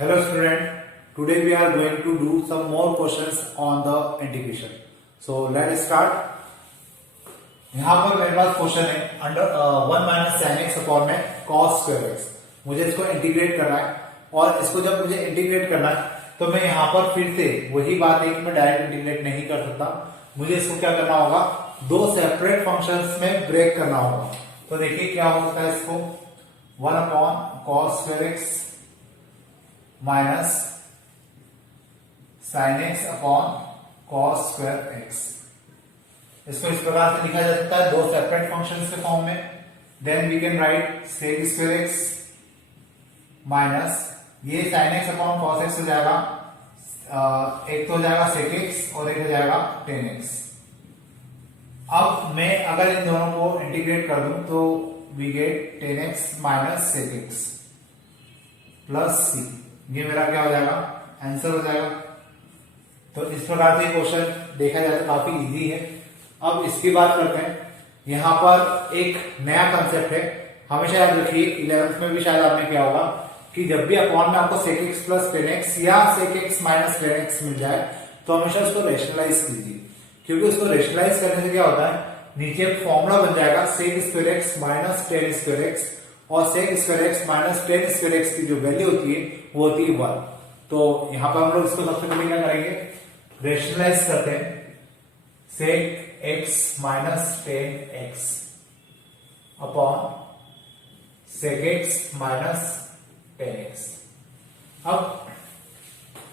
Hello student, today we are going to do some more questions on the integration. So let's start. यहाँ पर मेरे पास question है under 1 minus sine x upon में cos square x. मुझे इसको integrate करना है और इसको जब मुझे इंटीग्रेट करना है तो मैं यहाँ पर फिर से वही बात है कि मैं डायरेक्ट इंटीग्रेट नहीं कर सकता। मुझे इसको क्या करना होगा, दो सेपरेट फंक्शंस में ब्रेक करना होगा। तो देखिए क्या हो सकता है, इसको 1 upon cos square x minus sine x upon cos square x. इसको इस प्रकार से लिखा जा सकता है दो सेपरेट फंक्शंस के फॉर्म में। Then we can write sec square x minus ये sine x upon cos x हो जाएगा, एक तो हो जाएगा सेक एक्स और एक हो जाएगा टेन एक्स। अब मैं अगर इन दोनों को इंटीग्रेट कर दूं तो we get tan x minus sec x plus C. ये मेरा क्या हो जाएगा, आंसर हो जाएगा। तो इस प्रकार से क्वेश्चन देखा जाए तो काफी इजी है। अब इसकी बात करते हैं। यहां पर एक नया कंसेप्ट है, हमेशा याद रखिए 11th में भी शायद आपने किया होगा कि जब भी अपॉन में आपको sec x plus tan x या sec x minus tan x मिल जाए तो हमेशा उसको रेशनलाइज कीजिए, क्योंकि उसको रेशनलाइज करने से क्या होता है, नीचे एक फॉर्मूला बन जाएगा sec square x minus tan square x, और sec square x minus tan square x की जो वैल्यू होती है वो होती है 1। तो यहां पर हम लोग इसको सबसे पहले क्या करेंगे, रेशनलाइज करते हैं sec x minus tan x upon sec x minus tan x. अब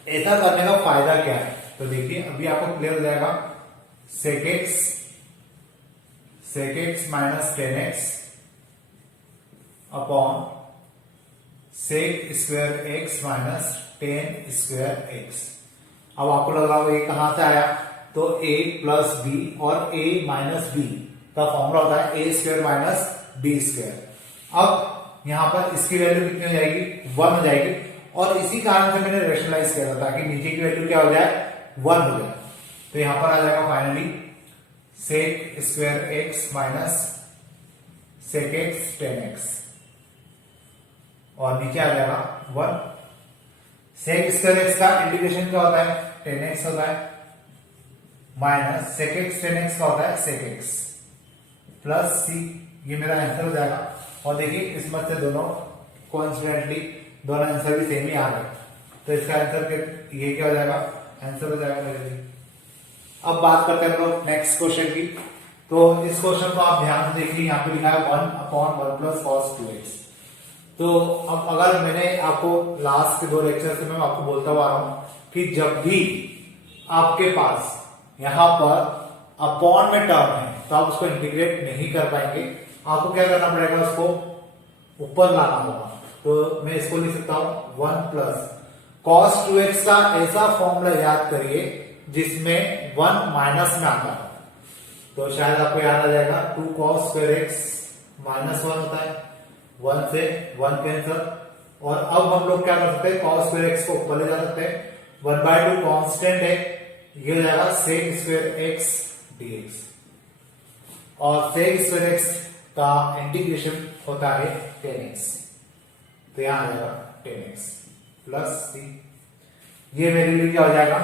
ऐसा करने का फायदा क्या है, तो देखिए अभी आपको क्लियर हो जाएगा। Sec x minus tan x upon sec square x minus tan square x. अब आपको लग रहा होगा ये कहां से आया, तो a प्लस बी और a माइनस बी का फॉर्मूला होता है a square minus b square. अब यहां पर इसकी वैल्यू कितनी हो जाएगी, 1 हो जाएगी, और इसी कारण से मैंने रेशनलाइज किया था ताकि नीचे की वैल्यू क्या हो जाए, 1 हो जाए। तो यहां पर आ जाएगा finally sec square x minus sec x tan x, और नीचे आ जाएगा 1। सेक स्क्वायर एक्स का इंटीग्रेशन क्या होता है, टेन एक्स होता है, minus sec x tan x का होता है सेक एक्स प्लस सी। ये मेरा आंसर हो जाएगा। और देखिए किस्मत से दोनों कोइंसिडेंटली दोनों आंसर भी सेम ही आ गए, तो इसका आंसर ये क्या हो जाएगा, आंसर हो जाएगा मेरे लिए। अब बात करते हैं हम लोग नेक्स्ट क्वेश्चन की। तो इस क्वेश्चन को आप ध्यान से देखिए, यहाँ पे लिखा है 1 अपॉन 1 प्लस कॉस 2x। तो अब अगर मैंने आपको लास्ट के 2 लेक्चर से मैं आपको बोलता हुआ आ रहा हूं कि जब भी आपके पास यहां पर अपॉन में टर्म है तो आप उसको इंटीग्रेट नहीं कर पाएंगे, आपको क्या करना पड़ेगा, उसको ऊपर लाना होगा। तो मैं इसको लिख सकता हूं 1 प्लस कॉस 2x का ऐसा फॉर्मूला याद करिए जिसमें 1 माइनस में आता है। तो शायद आपको याद आ जाएगा 2 कॉस स्क्वायर एक्स माइनस 1 होता है, 1 से 1 कैंसल। और अब हम लोग क्या कर सकते हैं, कॉस स्क्वायर एक्स को ऊपर ले जा सकते हैं, 1/2 कांस्टेंट है, ये हो जाएगा सेक स्क्वायर एक्स डीएक्स, और सेक स्क्वायर एक्स का इंटीग्रेशन होता है 10x। तो यहां आ जाएगा 10x प्लस सी। ये मेरे लिए क्या हो जाएगा,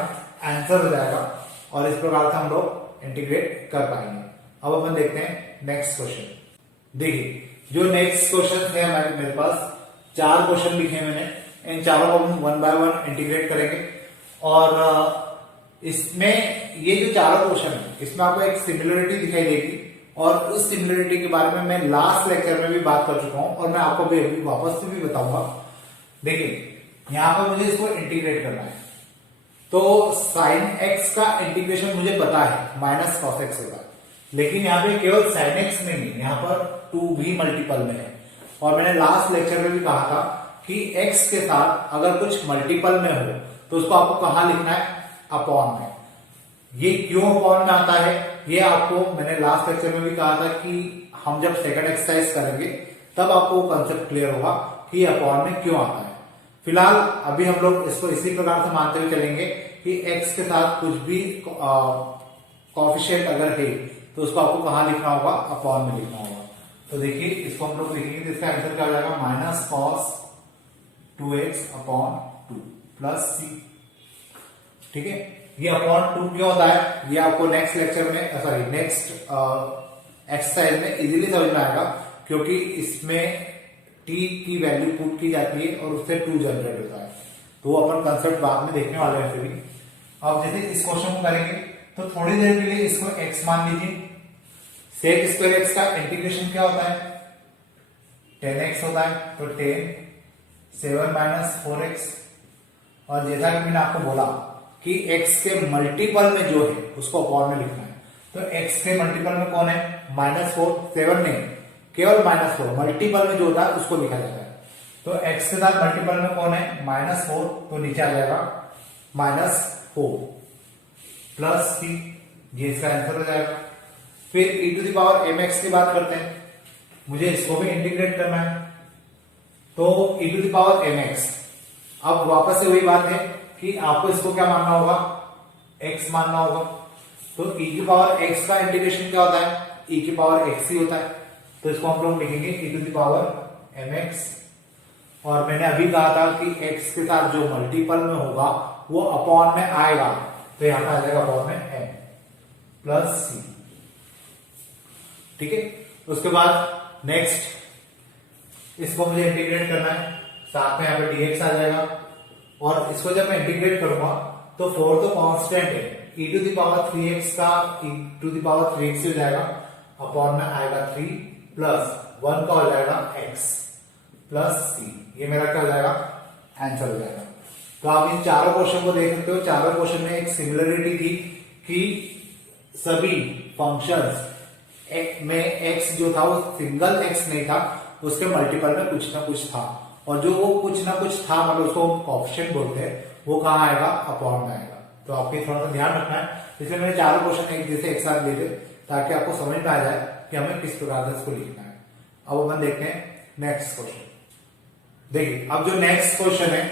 आंसर हो जाएगा, और इस प्रकार से हम लोग इंटीग्रेट कर पाएंगे। अब अपन देखते हैं नेक्स्ट क्वेश्चन। देखिए जो नेक्स्ट क्वेश्चन है मेरे पास 4 क्वेश्चन लिखे हैं मैंने, इन चारों को हम 1 बाय 1 इंटीग्रेट करेंगे। और इसमें ये जो चारों क्वेश्चन है इसमें आपको एक सिमिलरिटी दिखाई देगी, और उस सिमिलरिटी के बारे में मैं लास्ट लेक्चर में भी बात कर चुका हूं और मैं आपको भी अभी वापस से भी बताऊंगा। देखिए यहां पर मुझे इसको इंटीग्रेट करना है, तो साइन एक्स का इंटीग्रेशन मुझे पता है माइनस कॉस एक्स होगा, लेकिन यहाँ पे केवल साइन एक्स नहीं है, यहाँ पर 2 भी मल्टीपल में है। और मैंने लास्ट लेक्चर में भी कहा था कि x के साथ अगर कुछ मल्टीपल में हो तो उसको आपको कहां लिखना है, अपॉन में। ये क्यों अपॉन में आता है, ये आपको मैंने लास्ट लेक्चर में भी कहा था कि हम जब सेकंड एक्सरसाइज करेंगे तब आपको कंसेप्ट क्लियर होगा कि अपॉन में क्यों आता है। फिलहाल अभी हम लोग इसको इसी प्रकार से मानते हुए चलेंगे कि x के साथ कुछ भी कोएफिशिएंट अगर है तो उसको आपको कहां लिखना होगा, अपॉन में लिखना होगा। तो देखिए इसको हम लोग लिखेंगे तो इसका आंसर क्या हो जाएगा, minus cos 2x upon 2 plus C. ठीक है, ये अपॉन 2 क्यों होता है ये आपको नेक्स्ट लेक्चर में सॉरी नेक्स्ट एक्सरसाइज में इजीली समझ में आएगा, क्योंकि इसमें t की वैल्यू पुट की जाती है और उससे 2 जनरेट होता है, तो वो अपन कंसेप्ट बाद में देखने वाले हैं। फिर भी अब जैसे इस क्वेश्चन को करेंगे तो थोड़ी देर के लिए इसको x मान लीजिए। सेक स्क्वायर x का इंटीग्रेशन क्या होता है 10x होता है, तो 10 7 माइनस 4x। और जैसा कि मैंने आपको बोला कि x के मल्टीपल में जो है उसको अपॉन में लिखना है, तो x के मल्टीपल में कौन है -4, 7 नहीं केवल -4, मल्टीपल में जो होता है उसको लिखा जाता है। तो x के साथ मल्टीपल में कौन है -4, तो नीचे आ जाएगा -4 प्लस c, ये इसका आंसर हो जाएगा। फिर e⁻mx की बात करते हैं, मुझे इसको भी इंटीग्रेट करना है, तो e⁻mx। अब वापस से वही बात है कि आपको इसको क्या मानना होगा x मानना होगा, तो e⁻x का इंटीग्रेशन क्या होता है e⁻x ही होता है, तो इसको हम लोग लिखेंगे e⁻mx। और मैंने अभी कहा था कि x के साथ जो मल्टीपल में होगा वो अपॉन में आएगा, तो यहां पर आ जाएगा अपॉन में m प्लस c। ठीक है, उसके बाद नेक्स्ट इसको मुझे इंटीग्रेट करना है, साथ में यहाँ पे dx आ जाएगा। और इसको जब मैं इंटीग्रेट करूंगा तो 4 तो कांस्टेंट है, e⁻3x का e⁻3x हो जाएगा, अपॉन में आएगा 3 प्लस 1 का हो जाएगा x प्लस c। ये मेरा क्या हो जाएगा आंसर हो जाएगा। तो आप इन चारों क्वेश्चन को देख सकते हो, चारों क्वेश्चन में एक सिमिलरिटी थी कि सभी फंक्शंस में x जो था वो सिंगल x नहीं था, उसके मल्टीपल में कुछ ना कुछ था, और जो वो कुछ ना कुछ था मतलब उसको कोएफिशिएंट बोलते हैं, वो कहाँ आएगा अपॉन में आएगा। तो आपको थोड़ा सा ध्यान रखना है, इसलिए मैंने चारों क्वेश्चन एक जैसे एक साथ लिए थे ताकि आपको समझ में आ जाए कि हमें किस प्रकार से इसको लिखना है। अब अपन देखते हैं नेक्स्ट क्वेश्चन। देखिए अब जो नेक्स्ट क्वेश्चन है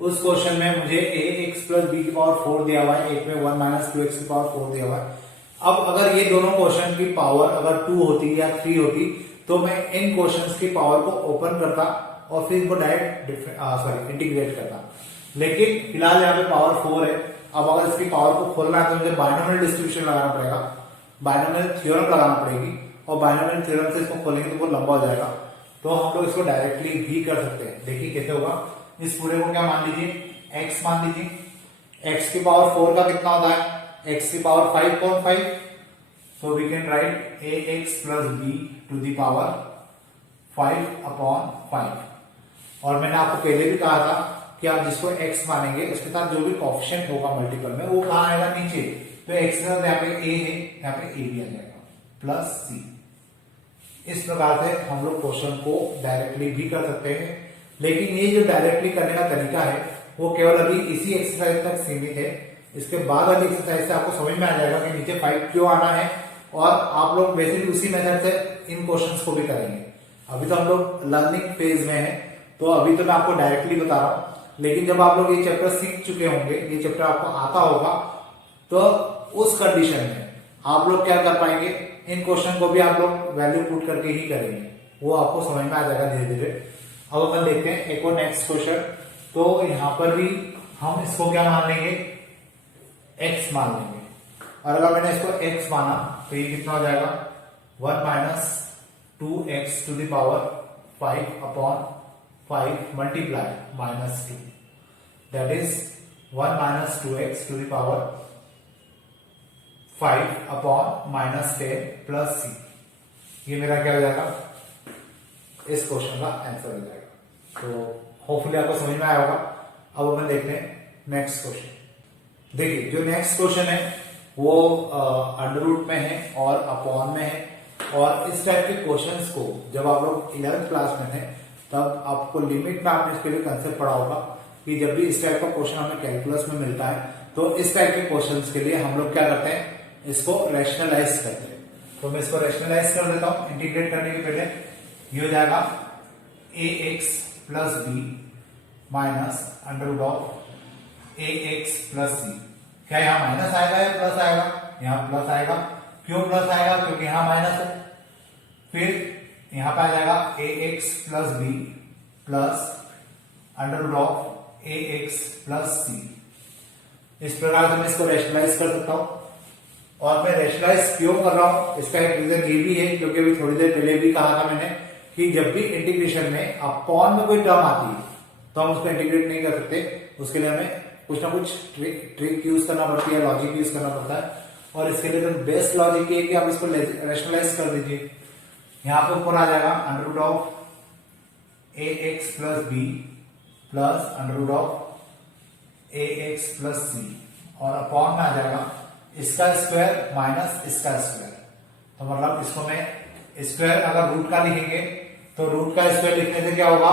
उस क्वेश्चन में मुझे ax प्लस b की पावर 4 दिया हुआ है, एक में 1 माइनस 2x की पावर 4 दिया हुआ है। अब अगर ये दोनों क्वेश्चन की पावर अगर 2 होती या 3 होती तो मैं इन क्वेश्चंस की पावर को ओपन करता और फिर इनको डायरेक्ट इंटीग्रेट करता, लेकिन फिलहाल यहाँ पे पावर 4 है। अब अगर इसकी पावर को खोलना है तो मुझे बायनोमियल डिस्ट्रीब्यूशन लगाना पड़ेगा, बायनोमियल थ्योरम लगाना पड़ेगी, और बायनोमियल थ्योरम से इसको खोलेंगे तो वो लंबा हो जाएगा। तो हम लोग इसको डायरेक्टली भी कर सकते हैं। देखिए कैसे होगा, इस पूरे को क्या मान लीजिए x मान लीजिए। x की पावर 4 का कितना होता है x की पावर 5 कौन 5, so we can write ax plus b to the power 5 upon 5। और मैंने आपको पहले भी कहा था कि आप जिसको x मानेंगे उसके साथ जो भी कोएफिशिएंट होगा मल्टीपल में वो कहाँ आएगा नीचे, तो x के साथ यहाँ पे a है, यहाँ पे a भी आ जाएगा प्लस c। इस प्रकार से हम लोग क्वेश्चन को डायरेक्टली भी कर सकते हैं, लेकिन ये जो डायरेक्टली करने का तरीका है वो केवल अभी इसी एक्सरसाइज तक सीमित है। इसके बाद वाली एक्सरसाइज से आपको समझ में आ जाएगा कि नीचे 5 क्यों आना है, और आप लोग वैसे भी उसी मेथड से इन क्वेश्चंस को भी करेंगे। अभी तो हम लोग लर्निंग फेज में है, तो अभी तो मैं आपको डायरेक्टली बता रहा हूँ, लेकिन जब आप लोग ये चैप्टर सीख चुके होंगे, ये चैप्टर आपको आता होगा, तो उस कंडीशन में आप लोग क्या कर पाएंगे, इन क्वेश्चन को भी आप लोग वैल्यू पुट करके ही करेंगे, वो आपको समझ में आ जाएगा धीरे धीरे। अब अपन देखते हैं एक और नेक्स्ट क्वेश्चन। तो यहां पर भी हम इसको क्या मान लेंगे x मान लेंगे, और अगर मैंने इसको x माना तो ये कितना हो जाएगा 1 minus 2x to the power 5 upon 5 multiply -2, that is 1 minus 2x to the power 5 upon -10 plus c। ये मेरा क्या हो जाएगा, इस क्वेश्चन का आंसर हो जाएगा। तो होपफुली आपको समझ में आया होगा। अब अपन देखते हैं नेक्स्ट क्वेश्चन। देखिए जो नेक्स्ट क्वेश्चन है वो अंडर रूट में है और अपॉन में है, और इस टाइप के क्वेश्चंस को जब आप लोग 11th क्लास में थे तब आपको लिमिट में आपने इसके लिए कंसेप्ट पढ़ा होगा कि जब भी इस टाइप का क्वेश्चन हमें कैलकुलस में मिलता है तो इस टाइप के क्वेश्चंस के लिए हम लोग क्या करते हैं, इसको रैशनलाइज करते हैं। तो मैं इसको रैशनलाइज कर देता हूं। इंटीग्रेट करने के पहले ये हो जाएगा ax plus b minus under root of ax plus c. क्या यहाँ माइनस आएगा या प्लस आएगा, यहाँ प्लस आएगा। क्यों प्लस आएगा, क्योंकि यहाँ माइनस है। फिर यहाँ पे आ जाएगा ax plus b plus under root of a x plus c. इस प्रकार से मैं इसको रेशनलाइज कर सकता हूं। और मैं रेशनलाइज क्यों कर रहा हूं, इसका एक रीजन ये भी है क्योंकि अभी थोड़ी देर पहले भी कहा था मैंने कि जब भी इंटीग्रेशन में अपॉन में कोई टर्म आती है तो हम उसको इंटीग्रेट नहीं कर सकते, उसके लिए हमें कुछ ना कुछ ट्रिक यूज करना पड़ती है, लॉजिक यूज करना पड़ता है। और इसके लिए तो बेस्ट लॉजिक ये है कि आप इसको रेशनलाइज कर दीजिए। यहां पे ऊपर आ जाएगा under root of a x plus b plus under root of a x plus c, और अपॉन में आ जाएगा इसका स्क्वायर माइनस इसका स्क्वायर। तो मतलब इसको मैं स्क्वायर अगर रूट का लिखेंगे तो रूट का स्क्वायर लिखने से क्या होगा,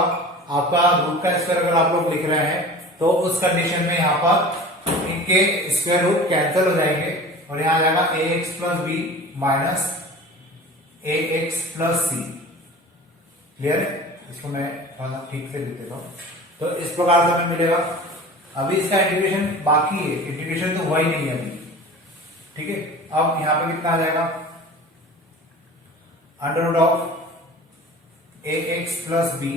आपका रूट का स्क्वायर अगर आप लोग लिख रहे हैं तो उस कंडीशन में यहां पर इनके स्क्वायर रूट कैंसिल हो जाएंगे और यहां आ जाएगा a x plus b minus a x plus C. Clear है? इसको मैं थोड़ा ठीक से लिख देता हूं। तो इस प्रकार से हमें मिलेगा। अभी इसका इंटीग्रेशन बाकी है, इंटीग्रेशन तो हुआ ही नहीं है अभी। ठीक है, अब यहां पे कितना आ जाएगा, under root of a x plus b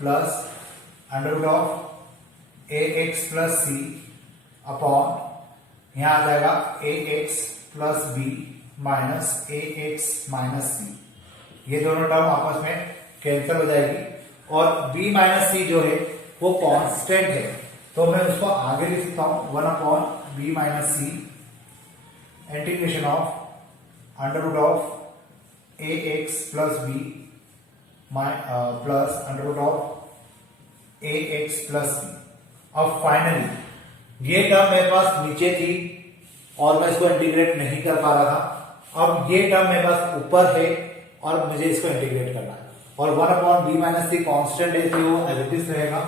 plus under root of a x plus c upon यहां आ जाएगा a x plus b minus a x minus c. ये दोनों टर्म आपस में कैंसिल हो जाएगी और b माइनस सी जो है वो कांस्टेंट है, तो मैं उसको आगे लिख सकता हूं 1 upon b minus c integration of under root of a x plus b plus under root of a x plus c. अब फाइनली ये टर्म मेरे पास नीचे थी और मैं इसको इंटीग्रेट नहीं कर पा रहा था। अब ये टर्म मेरे पास ऊपर है और मुझे इसको इंटीग्रेट करना है, और 1 अपॉन बी माइनस सी कॉन्स्टेंट है तो वो एज इट इज रहेगा।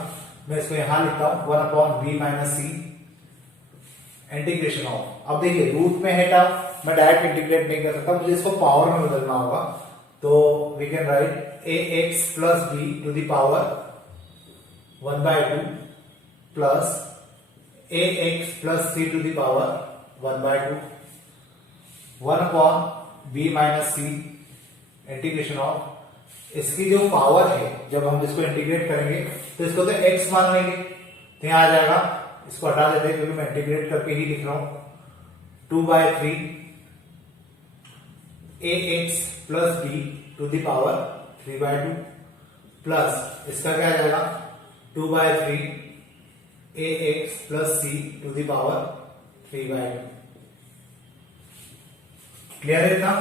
मैं इसको यहां लिखता हूं 1 upon b minus c integration of. अब देखिए रूट में है टर्म, मैं डायरेक्ट इंटीग्रेट नहीं कर सकता, मुझे इसको पावर में बदलना होगा। तो we can write a x plus b to the power 1/2 plus a x plus c to the power 1/2 1 upon b minus c integration of. इसकी जो पावर है जब हम इसको इंटीग्रेट करेंगे तो इसको तो x मान लेंगे, तो यहां आ जाएगा, इसको हटा देते हैं क्योंकि मैं इंटीग्रेट करके ही लिख रहा हूं, 2/3 a x plus b to the power 3/2 plus इसका क्या आ जाएगा 2/3 a x plus c to the power 3/2। Clear है इतना?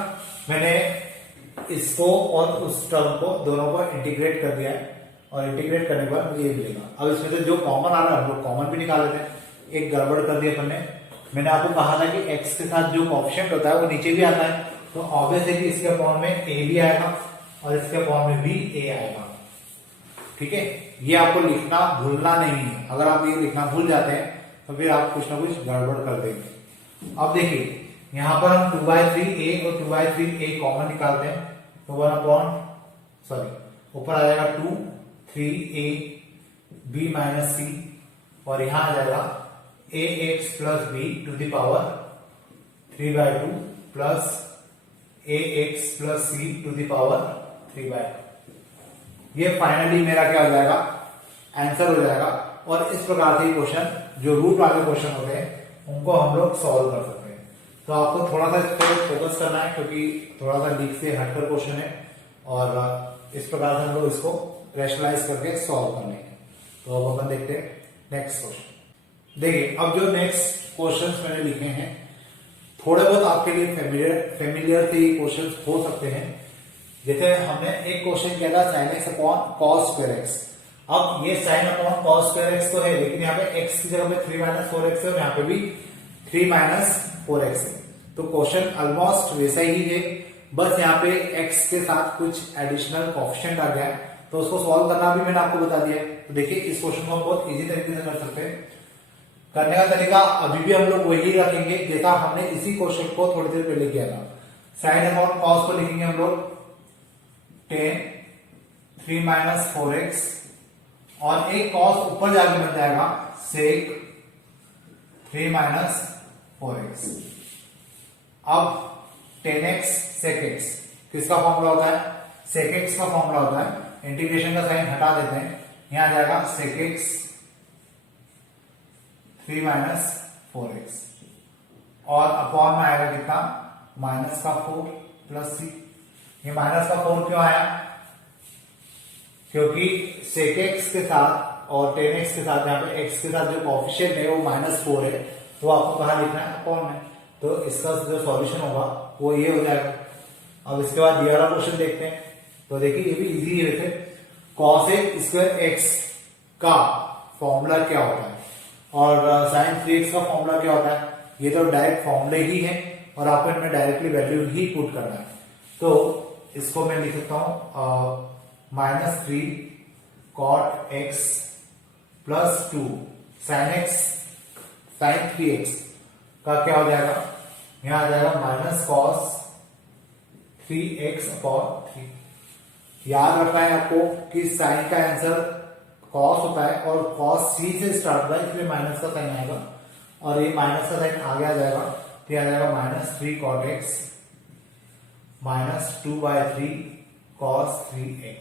मैंने इसको और उस टर्म को दोनों को इंटीग्रेट कर दिया है और इंटीग्रेट करने के बाद मुझे ये मिलेगा। अब इसमें से जो कॉमन आ रहा है हम लोग कॉमन भी निकाल लेते हैं। एक गड़बड़ कर दी अपन ने, मैंने आपको कहा था कि x के साथ जो कोएफिशिएंट होता है वो नीचे भी आता है, तो ऑब्वियस है कि इसके अपॉन में a भी आएगा और इसके अपॉन में भी a आएगा। ठीक है, ये आपको लिखना भूलना नहीं है। अगर आप ये लिखना भूल जाते हैं तो फिर आप कुछ ना कुछ गड़बड़ कर देंगे। अब देखिए यहां पर हम 2/3a और 2/3a कॉमन निकालते हैं, तो 1 अपॉन ऊपर आ जाएगा 2 3a b माइनस सी, और यहां आ जाएगा a x plus b to the power 3/2 plus a x plus c to the power 3/2। ये फाइनली मेरा क्या हो जाएगा, आंसर हो जाएगा। और इस प्रकार से क्वेश्चन जो रूट वाले क्वेश्चन होते हैं उनको हम लोग सॉल्व कर सकते हैं। तो आपको थोड़ा सा इस पर फोकस करना है क्योंकि थोड़ा सा लीक से हटकर क्वेश्चन है और इस प्रकार से हम लोग इसको रेशनलाइज करके सॉल्व कर लेंगे। तो अब अपन देखते हैं नेक्स्ट क्वेश्चन। देखिए अब जो नेक्स्ट क्वेश्चंस मैंने लिखे हैं थोड़े बहुत आपके लिए फेमिलियर से क्वेश्चंस हो सकते हैं। जैसे हमने एक क्वेश्चन किया था sin x upon cos square x। अब ये sin upon cos square x तो है, लेकिन यहाँ पे x की जगह पे 3 - 4x है और यहाँ पे भी 3 - 4x है। तो क्वेश्चन ऑलमोस्ट वैसा ही है, बस यहाँ पे x के साथ कुछ एडिशनल कोएफिशिएंट आ गया है, तो उसको सॉल्व करना भी मैंने आपको बता दिया है। तो देखिए इस क्वेश्चन को हम बहुत इजी तरीके से कर सकते हैं। करने का तरीका अभी भी हम लोग वही रखेंगे जैसा हमने इसी क्वेश्चन को थोड़ी देर पहले किया था। साइन अपॉन कॉस को लिखेंगे हम लोग 10 3 - 4x, और एक कॉस ऊपर जाके बन जाएगा सेक 3 - 4x। अब 10x sec x किसका फॉर्मूला होता है, sec x का फॉर्मूला होता है। इंटीग्रेशन का साइन हटा देते हैं, यहां आ जाएगा sec x 3 माइनस 4x और अपॉन में आएगा कितना माइनस का 4 प्लस सी। ये माइनस का 4 क्यों आया? क्योंकि sec x के साथ और tan x के साथ यहाँ पे x के साथ जो कोएफिशिएंट है वो -4 है, वो आपको कहाँ लिखना है अपॉन में। तो इसका जो सॉल्यूशन होगा वो ये हो जाएगा। अब इसके बाद दिया वाला क्वेश्चन देखते हैं। तो देखिए ये भी इजी है वैसे। cos स्क्वायर x का फॉर्मूला क्या होता है और sin 3x का फॉर्मूला क्या होता है? ये तो डायरेक्ट फॉर्मूले ही है और आपको इनमें डायरेक्टली वैल्यू ही पुट करना है। तो इसको मैं लिख सकता हूं -3 cot x plus 2 sin 3x का क्या हो जाएगा? यहां आ जाएगा माइनस cos 3x अपॉन 3। याद रखना है आपको कि साइन का आंसर cos होता है और cos c से स्टार्ट होता है, इसलिए माइनस का साइन आएगा और ये माइनस का साइन आगे आ जाएगा तो आ जाएगा -3 cot x -2 by 3 cos 3x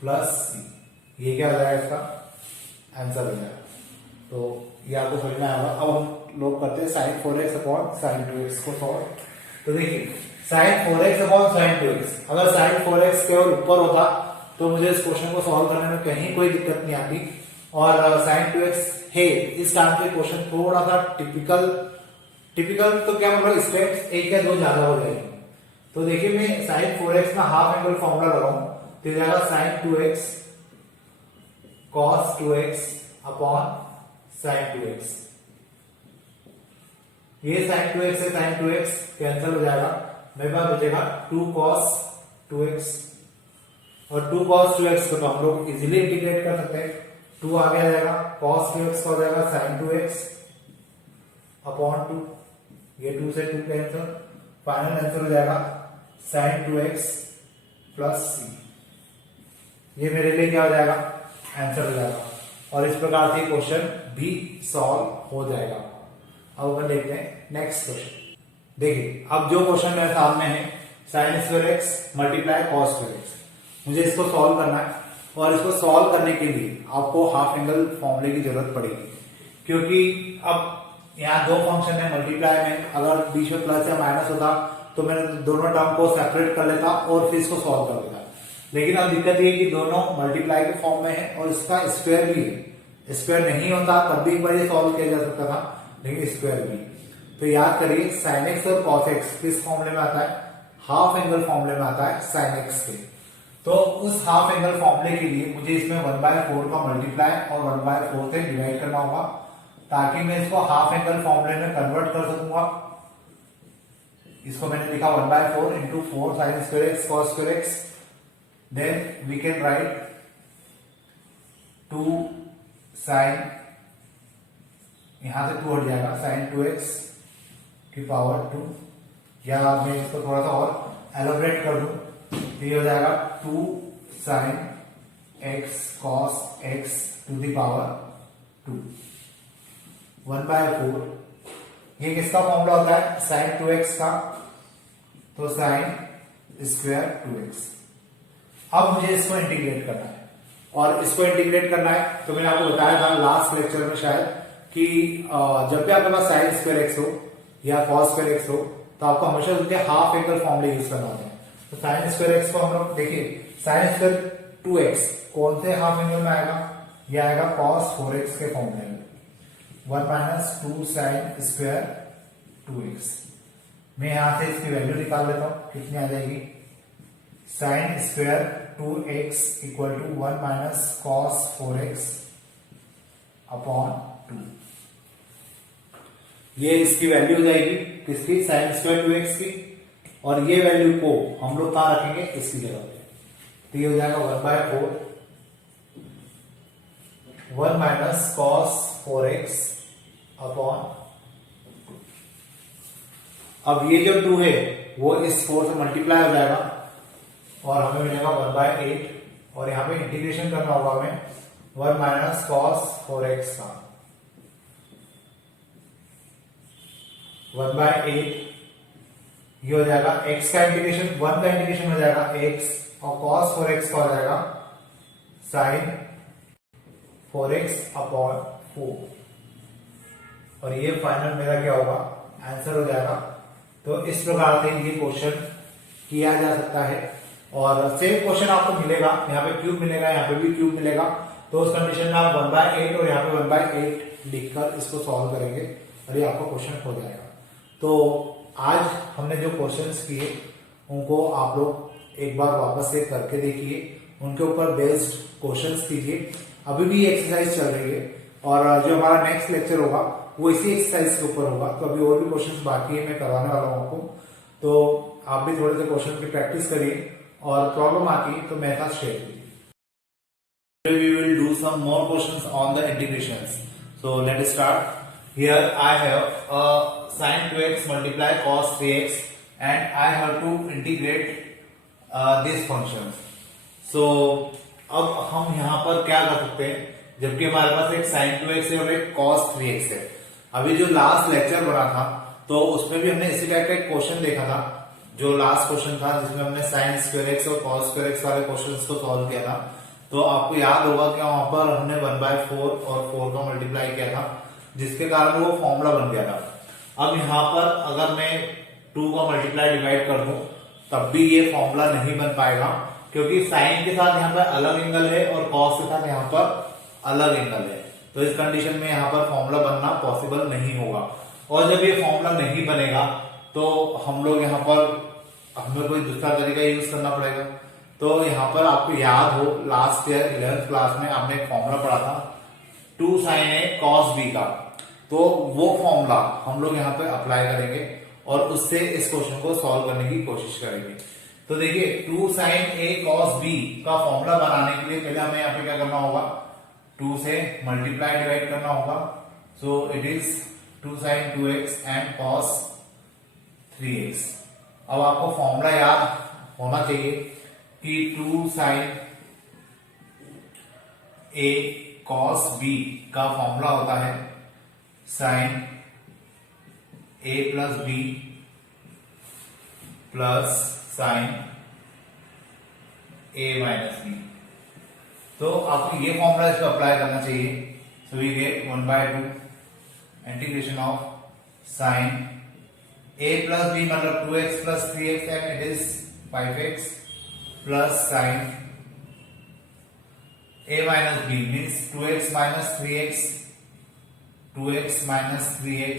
plus C. ये क्या हो जाएगा? इसका आंसर हो जाएगा। तो ये आपको समझ में आएगा। अब हम लोग करते हैं sin 4x upon sin 2x को सॉल्व। तो देखिए sin 4x upon sin 2x, अगर sin 4x केवल ऊपर होता तो मुझे इस क्वेश्चन को सॉल्व करने में कहीं कोई दिक्कत नहीं आती। और sin 2x है, इस टाइम पे क्वेश्चन थोड़ा सा टिपिकल तो क्या मतलब स्टेप्स एक या दो ज्यादा हो जाएंगे। तो देखिए मैं sin 4x का हाफ एंगल फॉर्मूला लगाऊं तो जाएगा sin 2x cos 2x upon sin 2x। ये sin 2x से sin 2x कैंसिल हो जाएगा, मेरे पास बचेगा 2 cos 2x और 2 cos 2x को तो हम लोग इजीली इंटीग्रेट कर सकते हैं। 2 आगे आ जाएगा, cos 2x का हो जाएगा sin 2x अपॉन 2, ये 2 से 2 कैंसिल, फाइनल आंसर हो जाएगा sin 2x प्लस c। ये मेरे लिए क्या हो जाएगा? आंसर हो जाएगा और इस प्रकार से क्वेश्चन भी सॉल्व हो जाएगा। अब अपन देखते हैं नेक्स्ट क्वेश्चन। देखिए अब जो क्वेश्चन मेरे सामने है sin square x multiply cos square x, मुझे इसको सॉल्व करना है और इसको सॉल्व करने के लिए आपको हाफ एंगल फॉर्मूले की जरूरत पड़ेगी, क्योंकि अब यहाँ दो फंक्शन है मल्टीप्लाई में, अगर बीच में प्लस या माइनस होता तो मैं दोनों टर्म को सेपरेट कर लेता और फिर इसको सॉल्व कर देता। लेकिन अब दिक्कत ये कि दोनों मल्टीप्लाई के फॉर्म में है और इसका स्क्वायर भी है। स्क्वायर नहीं होता तब भी एक बार ये सॉल्व किया जा सकता था, लेकिन स्क्वायर भी। तो याद करिए sin x और cos x किस फॉर्मूले में आता है? हाफ एंगल फॉर्मूले में आता है sin x के। तो उस हाफ एंगल फॉर्मूले के लिए मुझे इसमें 1/4 का मल्टीप्लाई और 1/4 से डिवाइड करना होगा ताकि मैं इसको हाफ एंगल फॉर्मूले में कन्वर्ट कर सकूंगा। इसको मैंने लिखा 1/4 into 4 sin square x cos square x। Then we can write 2 sin, यहां से 2 हट जाएगा, sin 2x की पावर 2, या मैं इसको थोड़ा सा और एलोबरेट कर दूं तो ये हो जाएगा 2 sin x cos x to the power 2 1/4। ये किसका फॉर्मूला होता है? sin 2x का, तो sin स्क्वायर 2x। अब मुझे इसको इंटीग्रेट करना है और इसको इंटीग्रेट करना है तो मैंने आपको बताया था लास्ट लेक्चर में शायद कि जब भी आपके पास sin स्क्वायर एक्स हो या cos स्क्वायर एक्स हो तो आपको हमेशा उनके हाफ एंगल फॉर्मूले यूज करना होता है। तो sin स्क्वायर एक्स को हम लोग देखिए sin स्क्वायर 2x कौन से हाफ एंगल में आएगा? यह आएगा cos 4x के फॉर्मूले में, 1 माइनस 2 sin स्क्वायर 2x। मैं यहां से इसकी वैल्यू निकाल लेता हूं, कितनी आ जाएगी? sin square 2x equal to 1 minus cos 4x upon 2। ये इसकी वैल्यू हो जाएगी किसकी? sin स्क्वायर 2x की, और ये वैल्यू को हम लोग कहां रखेंगे? इसकी जगह पे। तो ये हो जाएगा 1/4 1 माइनस cos 4x अपॉन। अब ये जो 2 है वो इस 4 से मल्टीप्लाई हो जाएगा और हमें मिलेगा 1/8 और यहां पे इंटीग्रेशन करना होगा हमें 1 माइनस cos 4x का 1/8। ये हो जाएगा x का इंटीग्रेशन, 1 का इंटीग्रेशन हो जाएगा x और cos 4x का हो जाएगा sin 4x अपॉन 4। और ये फाइनल मेरा क्या होगा, आंसर हो जाएगा। तो इस प्रकार से ये क्वेश्चन किया जा सकता है। और सेम क्वेश्चन आपको मिलेगा, यहाँ पे क्यूब मिलेगा, यहाँ पे भी क्यूब मिलेगा। तो उस कंडीशन में आप 1/8 और यहाँ पे 1/8 लिखकर इसको सॉल्व करेंगे और ये आपका क्वेश्चन हो जाएगा। तो आज हमने जो क्वेश्चंस किए उनको आप लोग एक बार वापस से करके देखिए, उनके ऊपर बेस्ड क्वेश्चंस कीजिए। अभी भी एक्सरसाइज चल रही है और जो हमारा नेक्स्ट लेक्चर होगा वो इसी एक्सरसाइज के ऊपर होगा। तो अभी और भी क्वेश्चंस बाकी है, मैं करवाने वाला हूँ आपको। तो आप भी थोड़े से क्वेश्चन की प्रैक्टिस करिए और प्रॉब्लम आती है तो मेरे साथ शेयर कीजिए। We will do some more questions on the integrations. So let us start. Here I have sin 2x multiply cos 3x and I have to integrate this function. So अब हम यहाँ पर क्या कर सकते हैं, जबकि हमारे पास एक sin 2x है और एक cos 3x है। अभी जो लास्ट लेक्चर बना था तो उसमें भी हमने इसी टाइप का एक क्वेश्चन देखा था, जो लास्ट क्वेश्चन था जिसमें हमने sin square x और cos square x वाले क्वेश्चंस को सॉल्व किया था। तो आपको याद होगा कि वहां पर हमने 1/4 और 4 का मल्टीप्लाई किया था, जिसके कारण वो फॉर्मूला बन गया था। अब यहाँ पर अगर मैं 2 का मल्टीप्लाई डिवाइड कर दूं तब भी ये फॉर्मूला नहीं बन पाएगा, क्योंकि साइन के साथ यहाँ पर अलग एंगल है और कॉस के साथ यहाँ पर अलग एंगल है। तो इस कंडीशन में यहाँ पर फॉर्मूला बनना पॉसिबल नहीं होगा। और जब ये फॉर्मूला नहीं बनेगा तो हम लोग यहाँ पर हमें कोई दूसरा तरीका यूज करना पड़ेगा। तो यहाँ पर आपको याद हो लास्ट ईयर 11th क्लास में आपने एक फॉर्मूला पढ़ा था 2 sin a cos b का। तो वो फॉर्मूला हम लोग यहाँ पे अप्लाई करेंगे और उससे इस क्वेश्चन को सॉल्व करने की कोशिश करेंगे। तो देखिए 2 sin a cos b का फॉर्मूला बनाने के लिए पहले हमें यहाँ पे क्या करना होगा, 2 से मल्टीप्लाई डिवाइड करना होगा। So it is 2 sin 2x and cos 3x। अब आपको फॉर्मूला याद होना चाहिए कि 2 sin a cos b का फॉर्मूला होता है sin a plus b plus sin a minus b। तो आपको ये फॉर्मूला इसको अप्लाई करना चाहिए। So we get 1/2 integration of sin a plus b मतलब 2x plus 3x and it is 5x plus sin a minus b means 2x minus 3x, 2x minus 3x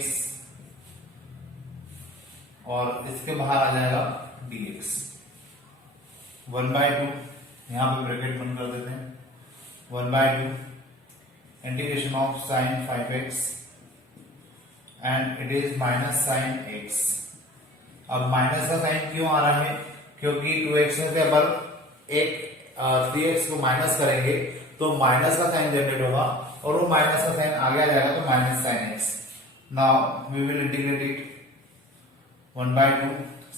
और इसके बाहर आ जाएगा dx। 1/2 यहां पे ब्रैकेट बंद कर देते हैं। 1/2 integration of sin 5x and it is minus sin x। अब माइनस का साइन क्यों आ रहा है, क्योंकि 2x में से अगर एक 3x को माइनस करेंगे तो माइनस का साइन जनरेट होगा और वो माइनस का साइन आगे आ जाएगा तो minus sin x। Now we will integrate it 1/2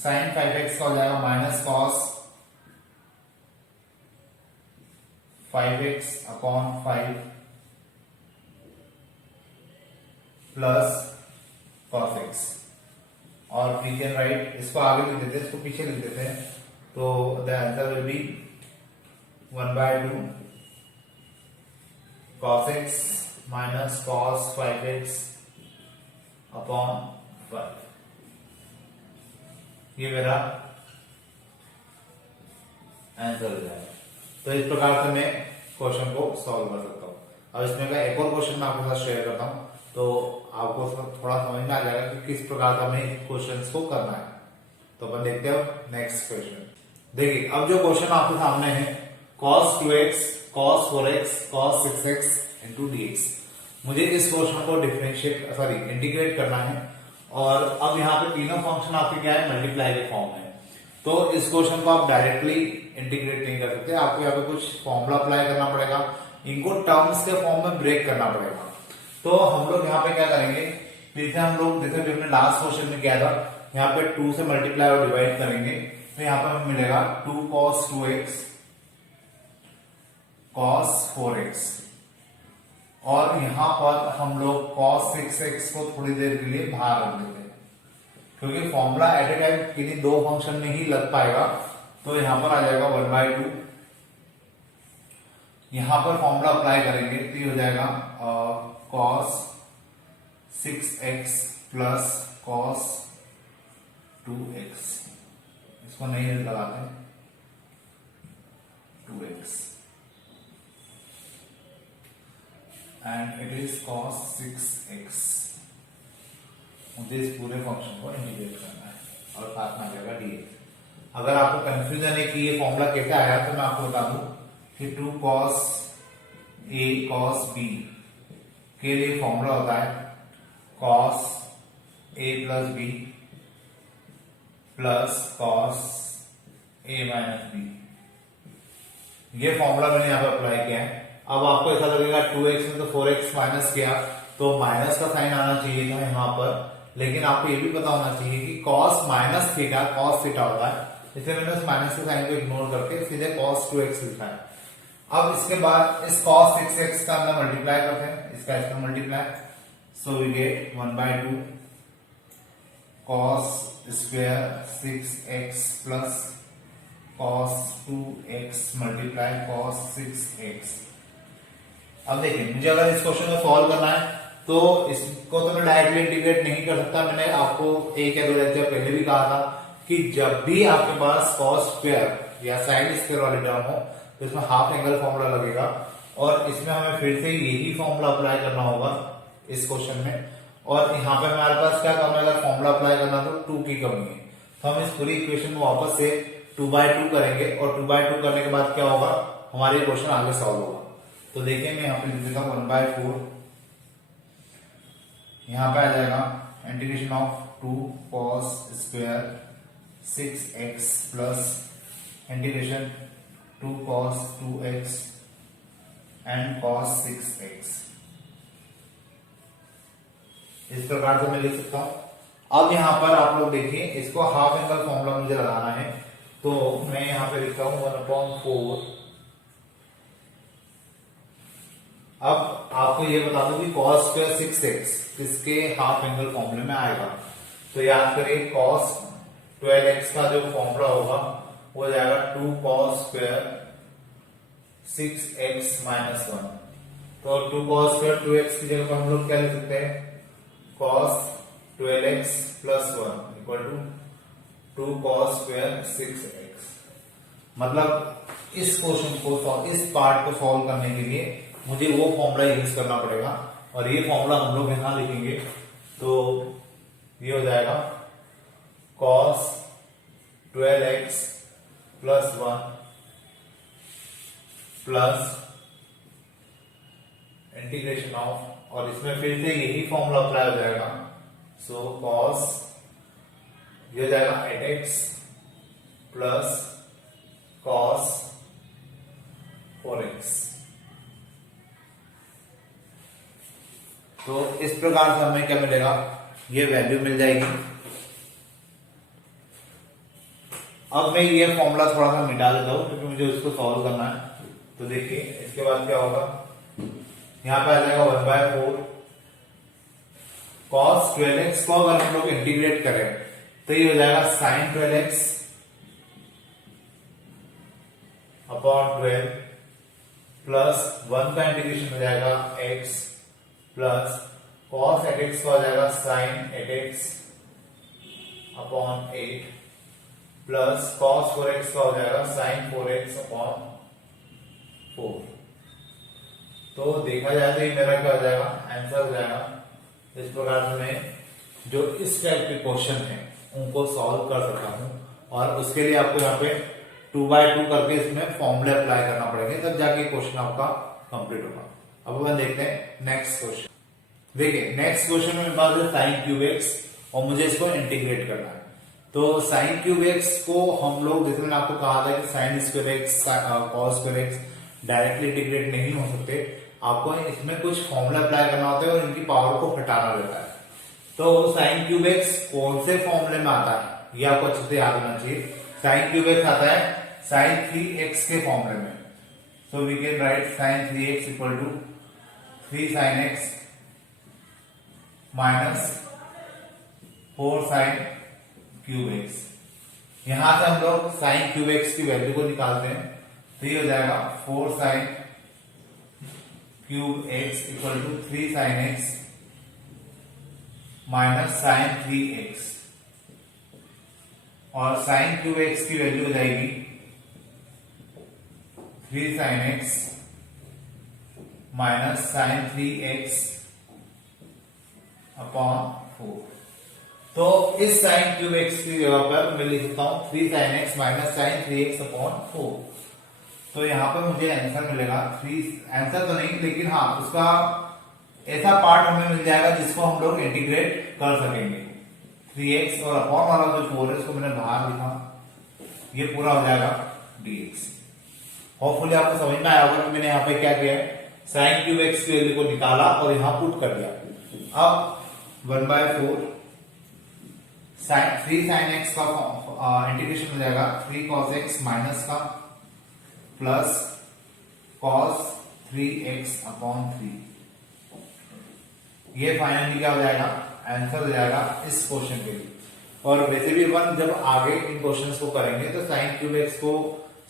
sin 5x का हो जाएगा minus cos 5x upon 5 plus cos x। और वी कैन राइट, इसको आगे लिख देते हैं, इसको पीछे लिख देते हैं। तो the answer will be 1/2 cos x minus cos 5x upon 5। ये मेरा आंसर हो जाएगा। तो इस प्रकार से मैं क्वेश्चन को सॉल्व कर सकता हूँ। अब इसमें का एक और क्वेश्चन मैं आपके साथ शेयर करता हूँ, तो आपको थोड़ा समझ में आ जाएगा कि किस प्रकार का हमें क्वेश्चंस को करना है। तो अपन देखते हैं नेक्स्ट क्वेश्चन। देखिए अब जो क्वेश्चन आपके सामने है cos 2x, cos 4x, cos 6x into dx। मुझे इस क्वेश्चन को इंटीग्रेट करना है। और अब यहाँ पे तीनों फंक्शन आपके क्या है, मल्टीप्लाई के फॉर्म है। तो इस क्वेश्चन को आप डायरेक्टली इंटीग्रेट नहीं कर सकते, आपको यहाँ पे कुछ फॉर्मूला अप्लाई करना पड़ेगा, इनको टर्म्स के फॉर्म में ब्रेक करना पड़ेगा। तो हम लोग यहाँ पे क्या करेंगे, फिर से हम लोग जैसे भी हमने लास्ट क्वेश्चन में किया था, यहाँ पे 2 से मल्टीप्लाई और डिवाइड करेंगे। तो यहाँ पर हमें मिलेगा 2 cos 2x cos 4x और यहाँ पर हम लोग cos 6x को थोड़ी देर के लिए बाहर रख देते हैं, क्योंकि फॉर्मूला एट ए टाइम किन्हीं दो फंक्शन में ही लग पाएगा। तो यहाँ पर आ जाएगा 1/2, यहाँ पर फॉर्मूला अप्लाई करेंगे तो ये हो जाएगा cos 6x plus cos 2x, इसको नहीं लगाते 2x and it is cos 6x। मुझे इस पूरे फंक्शन को इंटीग्रेट करना है और साथ में आ जाएगा dx। अगर आपको कंफ्यूजन है कि ये फॉर्मूला कैसे आया तो मैं आपको बता दूं कि 2 cos a cos b के लिए फॉर्मूला होता है cos a plus b plus cos a minus b। ये फॉर्मूला मैंने यहाँ पे अप्लाई किया है। अब आपको ऐसा लगेगा 2x में तो 4x माइनस किया तो माइनस का साइन आना चाहिए था यहाँ पर, लेकिन आपको ये भी पता होना चाहिए कि cos minus theta cos theta होता है, इसलिए मैंने उस माइनस के साइन को इग्नोर करके सीधे cos 2x लिखा है। अब इसके बाद इस cos 6x का अंदर मल्टीप्लाई करते हैं, इसका multiply, so we get 1/2 cos square 6x plus cos 2x multiply cos 6x। अब देखिए मुझे अगर इस क्वेश्चन को सॉल्व करना है तो इसको तो मैं डायरेक्टली इंटीग्रेट नहीं कर सकता। मैंने आपको एक या दो लेक्चर पहले भी कहा था कि जब भी आपके पास cos स्क्वायर या sin स्क्वायर वाली टर्म हो तो इसमें हाफ एंगल फॉर्मूला लगेगा और इसमें हमें फिर से यही फॉर्मूला अप्लाई करना होगा इस क्वेश्चन में। और यहाँ पे हमारे पास क्या कम है, अगर फॉर्मूला अप्लाई करना तो 2 की कमी है, तो हम इस पूरी इक्वेशन को वापस से 2/2 करेंगे और 2/2 करने के बाद क्या होगा, हमारे क्वेश्चन आगे सॉल्व होगा। तो देखिए मैं यहाँ पे लिख देता हूँ 1/4, यहाँ पे आ जाएगा integration of 2 cos square 6x plus integration 2 cos 2x and cos 6x। इस प्रकार से मैं लिख सकता हूं। अब यहां पर आप लोग देखिए इसको हाफ एंगल फॉर्मूला मुझे लगाना है, तो मैं यहां पे लिखता हूं 1/4। अब आपको ये बता दूं कि cos स्क्वायर 6x किसके हाफ एंगल फॉर्मूले में आएगा, तो याद करिए cos 12x का जो फॉर्मूला होगा वो हो जाएगा 2 cos स्क्वायर 6x माइनस 1। तो 2 cos स्क्वायर 2x की जगह पर हम लोग क्या लिख सकते हैं, cos 12x plus 1 equal to 2 cos square 6x। मतलब इस क्वेश्चन को, इस पार्ट को सॉल्व करने के लिए मुझे वो फॉर्मूला यूज करना पड़ेगा और ये फॉर्मूला हम लोग यहां लिखेंगे, तो ये हो जाएगा cos 12x plus 1 plus integration of, और इसमें फिर से यही फॉर्मूला अप्लाई हो जाएगा, सो cos ये हो जाएगा 8x प्लस cos 4x। तो इस प्रकार से हमें क्या मिलेगा, ये वैल्यू मिल जाएगी। अब मैं ये फॉर्मूला थोड़ा सा मिटा देता हूं क्योंकि मुझे उसको सॉल्व करना है। तो देखिए इसके बाद क्या होगा, यहां पे आ जाएगा 1/4 cos 12x को अगर हम लोग इंटीग्रेट करें तो ये हो जाएगा sin 12x अपॉन 12 प्लस 1 का इंटीग्रेशन हो जाएगा x प्लस cos 8x का हो जाएगा sin 8x upon 8 plus cos 4x का हो जाएगा sin 4x अपॉन 4। तो देखा जाए तो ये मेरा क्या हो जाएगा, आंसर हो जाएगा। इस प्रकार से मैं जो इस टाइप के क्वेश्चन हैं उनको सॉल्व कर सकता हूं, और उसके लिए आपको यहाँ पे 2/2 करके इसमें फॉर्मूले अप्लाई करना पड़ेंगे, तब जाके क्वेश्चन आपका कंप्लीट होगा। अब अपन देखते हैं नेक्स्ट क्वेश्चन। देखिए नेक्स्ट क्वेश्चन में मेरे पास है sin क्यूब x और मुझे इसको इंटीग्रेट करना है। तो sin क्यूब x को हम लोग, जैसे मैंने आपको कहा था कि sin square x cos square x directly integrate नहीं हो सकते, आपको इसमें कुछ फॉर्मूला अप्लाई करना होता है और इनकी पावर को हटाना रहता है। तो sin क्यूब x कौन से फॉर्मूले में आता है ये आपको अच्छे से याद होना चाहिए। sin क्यूब x आता है sin 3x के फॉर्मूले में, so we can write sin 3x equal to 3 sin x minus 4 sin cube x। यहां से हम लोग sin क्यूब x की वैल्यू को निकालते हैं, तो ये हो जाएगा 4 sin cube x equal to 3 sin x minus sine 3x, और साइन 2x की वैल्यू हो जाएगी 3 sin x minus sine 3x upon 4। तो इस साइन 2x की जगह पर मैं लिख सकता हूं 3 sin x minus sine 3x upon 4। तो यहां पर मुझे आंसर मिलेगा 3, आंसर तो नहीं लेकिन हाँ उसका ऐसा पार्ट हमें मिल जाएगा जिसको हम लोग इंटीग्रेट कर सकेंगे। 3x और अपॉन वाला जो 4 है उसको मैंने बाहर लिखा, ये पूरा हो जाएगा dx। होपफुली आपको समझ में आया होगा कि मैंने यहाँ पे क्या किया है, साइन क्यूब एक्स की वैल्यू को निकाला और यहां पुट कर दिया। अब 1/4 3 sin x का इंटीग्रेशन हो जाएगा 3 cos x माइनस का प्लस cos 3x अपॉन 3। ये फाइनली क्या हो जाएगा, आंसर हो जाएगा इस क्वेश्चन के लिए। और वैसे भी अपन जब आगे इन क्वेश्चंस को करेंगे तो साइन क्यूब एक्स को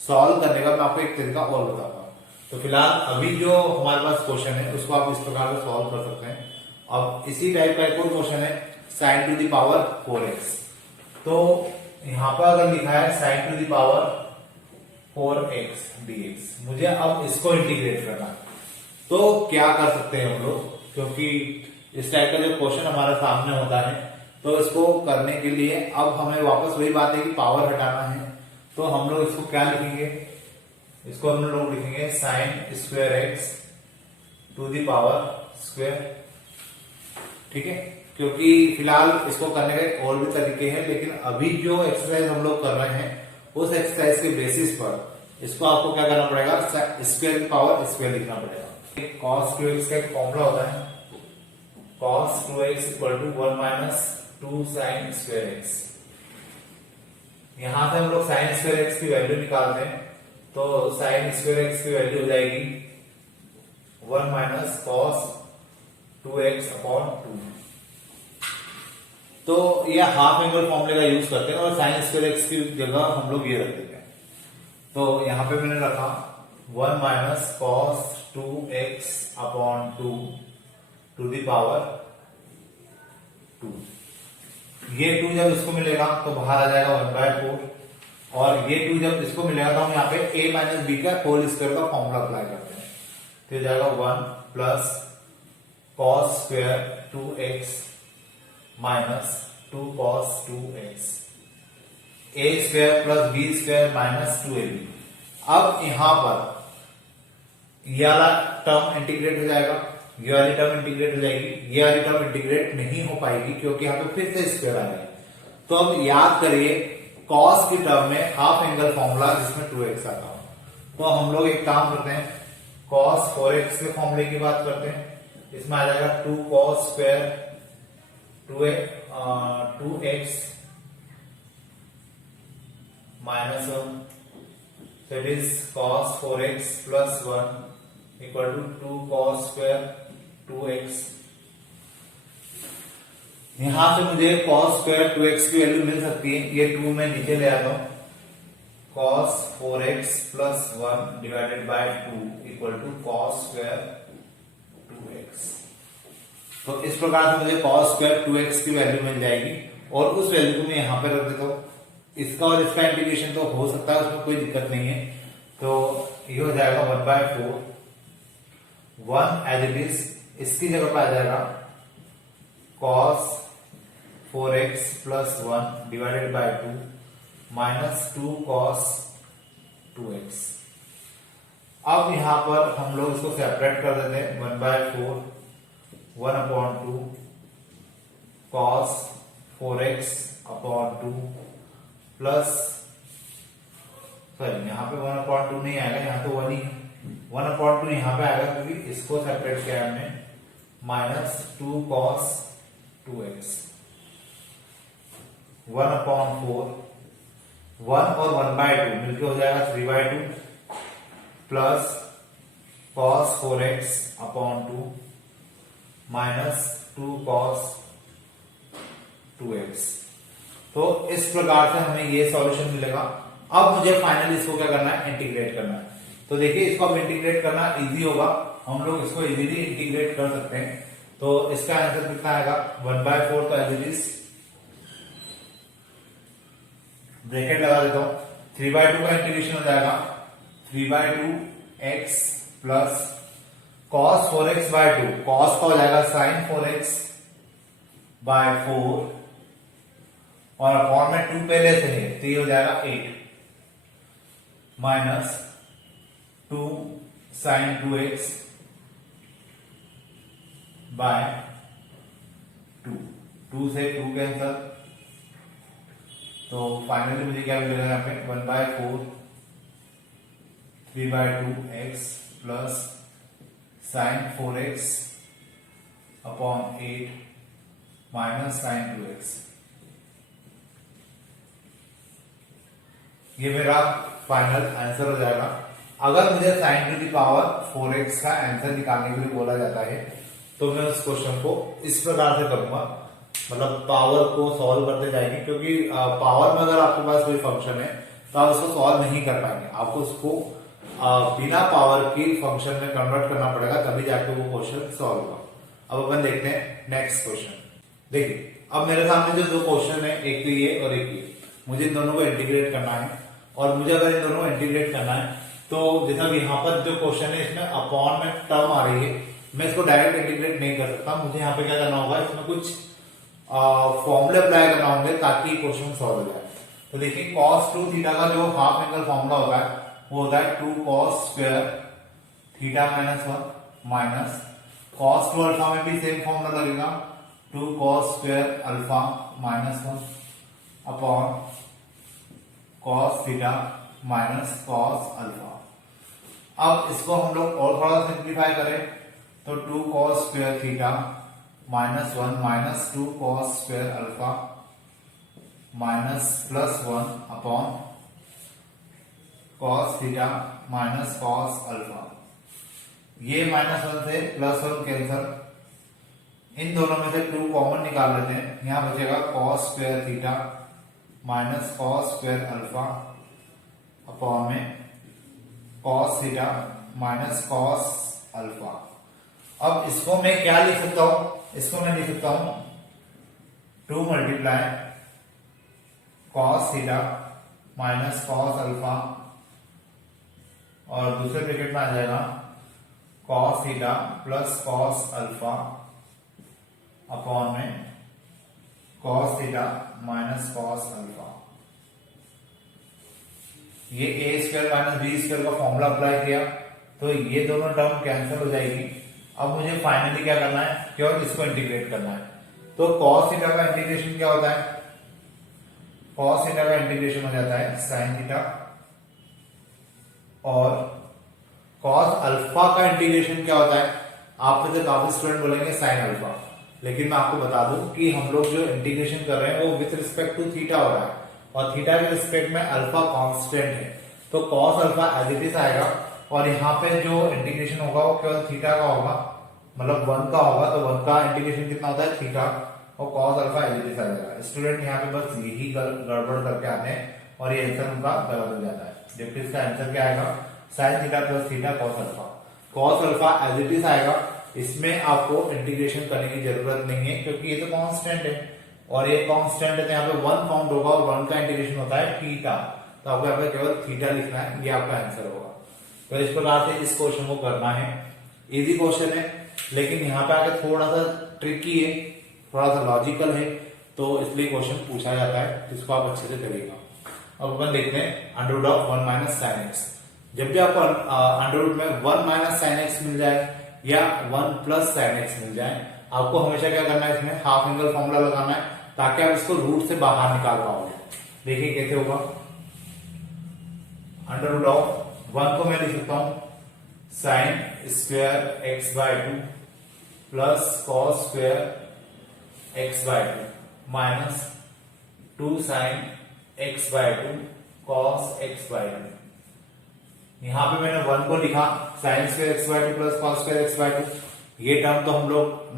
सॉल्व करने का मैं आपको एक तरीका और बताऊंगा। तो फिलहाल अभी जो हमारे पास क्वेश्चन है उसको आप इस प्रकार से सॉल्व कर सकते हैं। अब इसी टाइप का एक और क्वेश्चन है sign to the power 4x। तो यहां पर अगर लिखा है sign to the power 4x dx, मुझे अब इसको इंटीग्रेट करना है। तो क्या कर सकते हैं हम लोग, क्योंकि इस टाइप का जो क्वेश्चन हमारे सामने होता है तो इसको करने के लिए अब हमें वापस वही बात है कि पावर हटाना है। तो हम लोग इसको क्या लिखेंगे, इसको हम लोग लिखेंगे sine square x to the power square. ठीक है, क्योंकि फिलहाल इसको करने के और भी तरीके हैं, लेकिन अभी जो एक्सरसाइज हम लोग कर रहे हैं उस एक्सरसाइज के बेसिस पर इसको आपको क्या करना पड़ेगा, स्क्वायर की पावर स्क्वायर लिखना पड़ेगा। cos 2x का एक फॉर्मूला होता है, cos 2x equal to 1 minus 2 sine square x. यहां से हम लोग साइन स्क्वायर एक्स की वैल्यू निकालते हैं, तो साइन स्क्वायर एक्स की वैल्यू हो जाएगी 1 माइनस cos 2x अपॉन 2। तो यह हाफ एंगल फॉर्मूले का यूज करते हैं और साइन स्क्वायर एक्स की जगह हम लोग ये रख देते हैं। तो यहां पे मैंने रखा 1 minus cos 2x upon 2 to the power 2। ये 2 जब इसको मिलेगा तो बाहर आ जाएगा 1/4, और ये 2 जब इसको मिलेगा तो हम यहाँ पे a माइनस बी का होल स्क्वायर का फॉर्मूला अप्लाई करते हैं। तो ये जाएगा 1 plus cos square 2x minus 2 cos 2x, a square plus b square minus 2ab। अब यहां पर ये वाला टर्म इंटीग्रेट हो जाएगा, ये वाली टर्म इंटीग्रेट हो जाएगी, ये वाली टर्म इंटीग्रेट नहीं हो पाएगी क्योंकि यहाँ पे फिर से स्क्वायर आ जाएगा। तो अब याद करिए cos की टर्म में हाफ एंगल फॉर्मूला जिसमें 2x आता है। तो हम लोग एक काम करते हैं, cos 4x के फॉर्मूले की बात करते हैं। इसमें आ जाएगा 2 cos square 2x minus 1, so it is cos 4x plus 1 equal to 2 cos square 2x। यहां से मुझे cos square 2x की वैल्यू मिल सकती है, ये 2 मैं नीचे ले आता हूं, cos 4x plus 1 divided by 2 equal to cos square 2x। तो इस प्रकार से मुझे cos square 2x की वैल्यू मिल जाएगी, और उस वैल्यू को मैं यहां पे रख देता हूं। इसका और इसका इंटीग्रेशन तो हो सकता है, उसमें कोई दिक्कत नहीं है। तो ये हो जाएगा 1/4, 1 एज इट इज, इसकी जगह पर आ जाएगा cos 4x plus 1 divided by 2 minus 2 cos 2x। अब यहां पर हम लोग इसको सेपरेट कर देते हैं, 1/4 1/2 cos 4x upon 2 plus, sorry यहाँ पे 1/2 नहीं आएगा, यहाँ तो 1 ही है, 1/2 यहाँ पे आएगा क्योंकि इसको सेपरेट किया हमने, माइनस 2 cos 2x 1/4, 1 और 1/2 मिलकर हो जाएगा 3/2 plus cos 4x upon 2 minus 2 cos 2x। तो इस प्रकार से हमें ये सॉल्यूशन मिलेगा। अब मुझे फाइनली इसको क्या करना है, इंटीग्रेट करना है। तो देखिए इसको अब इंटीग्रेट करना इजी होगा, हम लोग इसको इजीली इंटीग्रेट कर सकते हैं। तो इसका आंसर कितना आएगा 1/4, तो एज इट इज ब्रैकेट लगा देता हूं, 3/2 का इंटीग्रेशन हो जाएगा 3/2 x plus cos 4x/2, cos का हो जाएगा sin 4x/4 और अपॉन में 2 पहले से है तो ये हो जाएगा 8 माइनस 2 sin 2x/2, 2 से 2 कैंसल, तो फाइनली मुझे क्या मिलेगा यहाँ पे 1/4 3/2 x plus sin 4x upon 8 minus sin 2x। ये मेरा फाइनल आंसर हो जाएगा। अगर मुझे sin to the power 4x का आंसर निकालने के लिए बोला जाता है तो मैं उस क्वेश्चन को इस प्रकार से करूंगा, मतलब पावर को सॉल्व करते जाएंगे, क्योंकि पावर में अगर आपके पास कोई फंक्शन है तो आप उसको सॉल्व नहीं कर पाएंगे, आपको उसको बिना पावर की फंक्शन में कन्वर्ट करना पड़ेगा, तभी जाके वो क्वेश्चन सॉल्व होगा। अब अपन देखते हैं नेक्स्ट क्वेश्चन। देखिए अब मेरे सामने जो दो क्वेश्चन है, एक तो ये और एक ये, मुझे इन दोनों को इंटीग्रेट करना है, और मुझे अगर इन दोनों को इंटीग्रेट करना है तो जैसा यहाँ पर जो क्वेश्चन है इसमें अपॉन में टर्म आ रही है, मैं इसको डायरेक्ट इंटीग्रेट नहीं कर सकता, मुझे यहाँ पे क्या करना होगा, इसमें कुछ फॉर्मूले अप्लाई करना होंगे ताकि क्वेश्चन सॉल्व हो जाए। तो देखिए cos 2 थीटा का जो हाफ एंगल फॉर्मूला होता है वो होता है 2 cos square theta minus 1 minus cos 2 alpha में भी सेम फॉर्मूला लगेगा 2 cos square alpha minus 1 upon cos theta minus cos alpha. अब इसको हम लोग और थोड़ा सिंप्लीफाई करें तो 2 cos square theta minus 1 minus 2 cos square alpha minus plus 1 upon cos theta minus cos alpha. ये माइनस 1 से प्लस 1 कैंसल, इन दोनों में से 2 कॉमन निकाल लेते हैं, यहां बचेगा cos square theta minus cos square alpha upon में cos theta minus cos alpha. अब इसको मैं क्या लिख सकता हूं, इसको मैं लिख सकता हूं 2 multiply cos theta minus cos alpha और दूसरे ब्रैकेट में आ जाएगा cos theta plus cos alpha upon में cos theta minus cos alpha. ये a square minus b square का फॉर्मूला अप्लाई किया तो ये दोनों टर्म कैंसिल हो जाएगी। अब मुझे फाइनली क्या करना है, केवल इसको इंटीग्रेट करना है। तो cos थीटा का इंटीग्रेशन क्या होता है, cos थीटा का इंटीग्रेशन हो जाता है sin थीटा और cos अल्फा का इंटीग्रेशन क्या होता है, आप में से काफी स्टूडेंट बोलेंगे sin अल्फा, लेकिन मैं आपको बता दूं कि हम लोग जो इंटीग्रेशन कर रहे हैं वो विथ रिस्पेक्ट टू थीटा हो रहा है और थीटा के रिस्पेक्ट में अल्फा कांस्टेंट है, तो cos alpha as it is आएगा और यहाँ पे जो इंटीग्रेशन होगा वो केवल थीटा का होगा, मतलब 1 का होगा, तो 1 का इंटीग्रेशन कितना होता है थीटा और cos alpha as it is आ जाएगा। स्टूडेंट यहाँ पे बस यही गड़बड़ करके आते हैं और ये आंसर उनका गलत हो जाता है, जबकि इसका आंसर क्या आएगा sin theta plus theta cos alpha. cos alpha as it is आएगा, इसमें आपको इंटीग्रेशन करने की जरूरत नहीं है क्योंकि ये तो कांस्टेंट है और ये कांस्टेंट है, तो यहाँ पे 1 फाउंड होगा और 1 का इंटीग्रेशन होता है थीटा, तो आपको यहाँ पे केवल थीटा लिखना है, ये आपका आंसर होगा। तो इस प्रकार से इस क्वेश्चन को करना है, इजी क्वेश्चन है लेकिन यहाँ पे आकर थोड़ा सा ट्रिकी है, थोड़ा सा लॉजिकल है, तो इसलिए क्वेश्चन पूछा जाता है, जिसको आप अच्छे से करिएगा। अब अपन देखते हैं under root of 1 minus sine x. जब भी आपको अंडर रूट में 1 माइनस साइन एक्स मिल जाए या 1 प्लस साइन एक्स मिल जाए, आपको हमेशा क्या करना है, इसमें हाफ एंगल फॉर्मूला लगाना है ताकि आप इसको रूट से बाहर निकाल पाओगे। देखिए कैसे होगा, अंडर रूट ऑफ 1 को मैं लिख सकता हूं sine square x/2 plus cos square x/2 minus 2 sine x/2 cos x/2। यहां पे मैंने 1 को लिखा sine square x/2 plus cos square x/2, ये टर्म तो हम लोग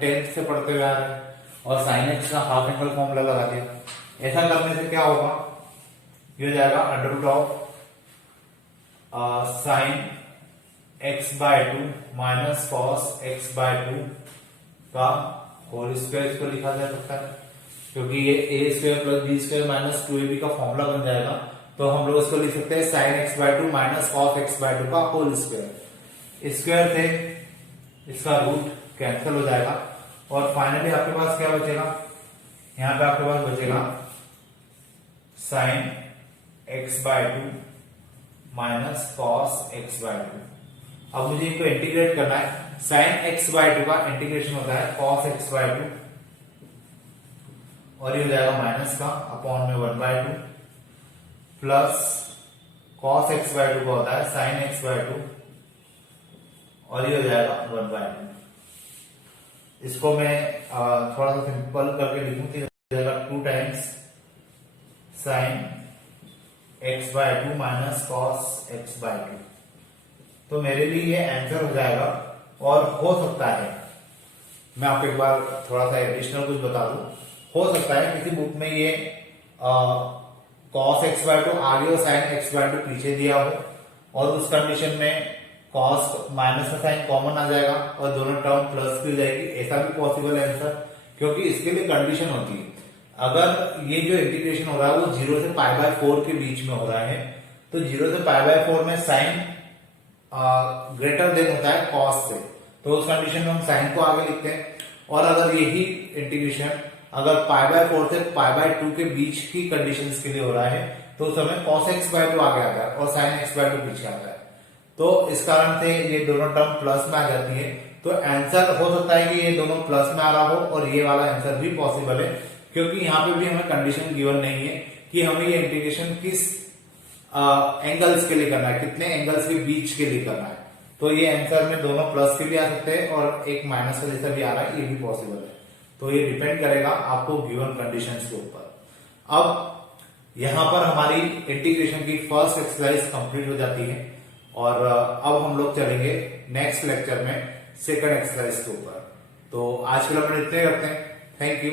10th से पढ़ते हुए आ रहे हैं और साइन एक्स का हाफ एंगल फॉर्मूला लगा दिया। ऐसा करने से क्या होगा, ये हो जाएगा under root of sine x/2 minus cos x/2 का होल स्क्वायर इसको लिखा जा सकता है, क्योंकि ये a square plus b square minus 2ab का फॉर्मूला बन जाएगा। तो हम लोग इसको लिख सकते हैं sine x by two minus cos x by two का होल स्क्वायर। स्क्वायर से इसका रूट कैंसिल हो जाएगा और फाइनली आपके पास क्या बचेगा, यहां पे आपके पास बचेगा sine x by two minus cos x by two. अब मुझे इनको इंटीग्रेट करना है। साइन एक्स बाय टू का इंटीग्रेशन होता है कॉस एक्स बाय टू और ये हो जाएगा माइनस का अपॉन में 1/2 plus cos x by two का होता है साइन एक्स बाय टू और ये हो जाएगा 1/2। इसको मैं थोड़ा सा सिंपल करके लिखूं तो हो जाएगा 2 times sine x by two minus cos x by two. तो मेरे लिए ये आंसर हो जाएगा। और हो सकता है मैं आपको एक बार थोड़ा सा एडिशनल कुछ बता दूं, हो सकता है किसी बुक में ये कॉस एक्स बाय टू आगे और साइन एक्स बाय टू पीछे दिया हो और उस कंडीशन में कॉस माइनस का साइन कॉमन आ जाएगा और दोनों टर्म प्लस की हो जाएगी, ऐसा भी पॉसिबल है आंसर। क्योंकि इसके लिए कंडीशन होती है, अगर ये जो इंटीग्रेशन हो रहा है वो 0 से π/4 के बीच में हो रहा है, तो 0 से π/4 में साइन ग्रेटर देन होता है कॉस से, तो उस कंडीशन में हम साइन को आगे लिखते हैं। और अगर यही इंटीग्रेशन अगर π/4 से π/2 के बीच की कंडीशंस के लिए हो रहा है तो उस समय cos x बाय टू आगे आता है और sin x बाय टू पीछे आता है। तो इस कारण से ये दोनों टर्म प्लस में आ जाती है। तो आंसर हो सकता है कि ये दोनों प्लस में आ रहा हो और ये वाला आंसर भी पॉसिबल है, क्योंकि यहाँ पे भी हमें कंडीशन गिवन नहीं है कि हमें ये इंटीग्रेशन किस एंगल्स के लिए करना है, कितने एंगल्स के बीच के लिए करना है। तो ये आंसर में दोनों प्लस के भी आ सकते हैं और एक माइनस का जैसा भी आ रहा है, ये भी पॉसिबल है। तो ये डिपेंड करेगा आपको गिवन कंडीशंस के ऊपर। अब यहां पर हमारी इंटीग्रेशन की फर्स्ट एक्सरसाइज कंप्लीट हो जाती है और अब हम लोग चलेंगे नेक्स्ट लेक्चर में सेकंड एक्सरसाइज के ऊपर। तो आज के लिए अपन इतने करते हैं। Thank you.